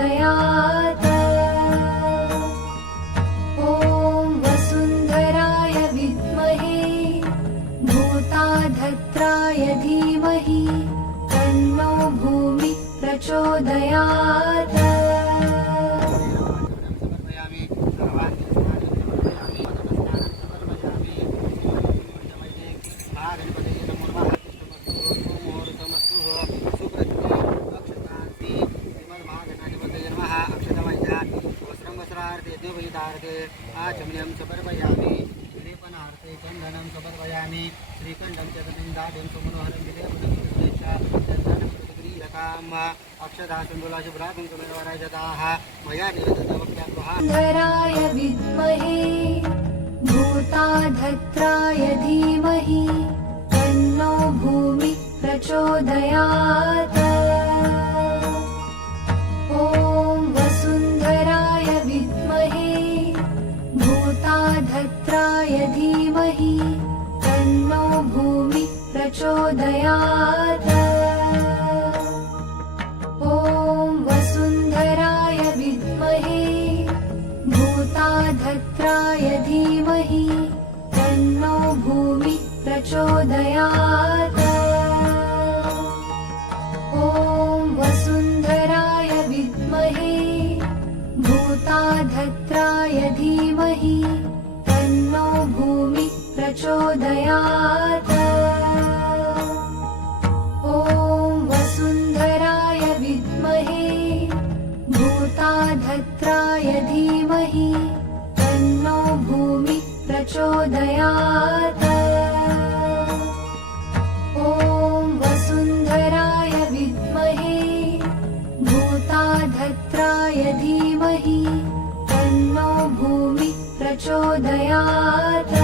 प्रचोदयात्। ॐ वसुन्धराय विद्महे भूताधत्राय धीमहि तन्नो भूमिः प्रचोदयात्। आचमनीयं समर्पयामि लेपनार्थे चन्दनं समर्पयामि श्रीकण्ठं च दाढ्यं सुमनोहरं विदेवदं अक्षदासुन्दुलाशुभ्रातं कुमेरवराजताः मया निवेदितवक्त्याग्रहाय विद्महे भूताधत्राय धीमहि तन्नो भूमिः प्रचोदयात्। ॐ वसुन्धराय विद्महे भूताधत्राय धीमहि तन्नो भूमिः प्रचोदयात्। ॐ वसुन्धराय विद्महे भूताधत्राय धीमहि तन्नो भूमिः प्रचोदयात्। ॐ वसुन्धराय विद्महे भूताधत्राय धीमहि तन्नो भूमिः प्रचोदयात्। ॐ वसुन्धराय विद्महे भूताधत्राय धीमहि तन्नो भूमिः प्रचोदयात्। ॐ वसुन्धराय विद्महे भूताधत्राय धीमहि तन्नो भूमिः प्रचोदयात्।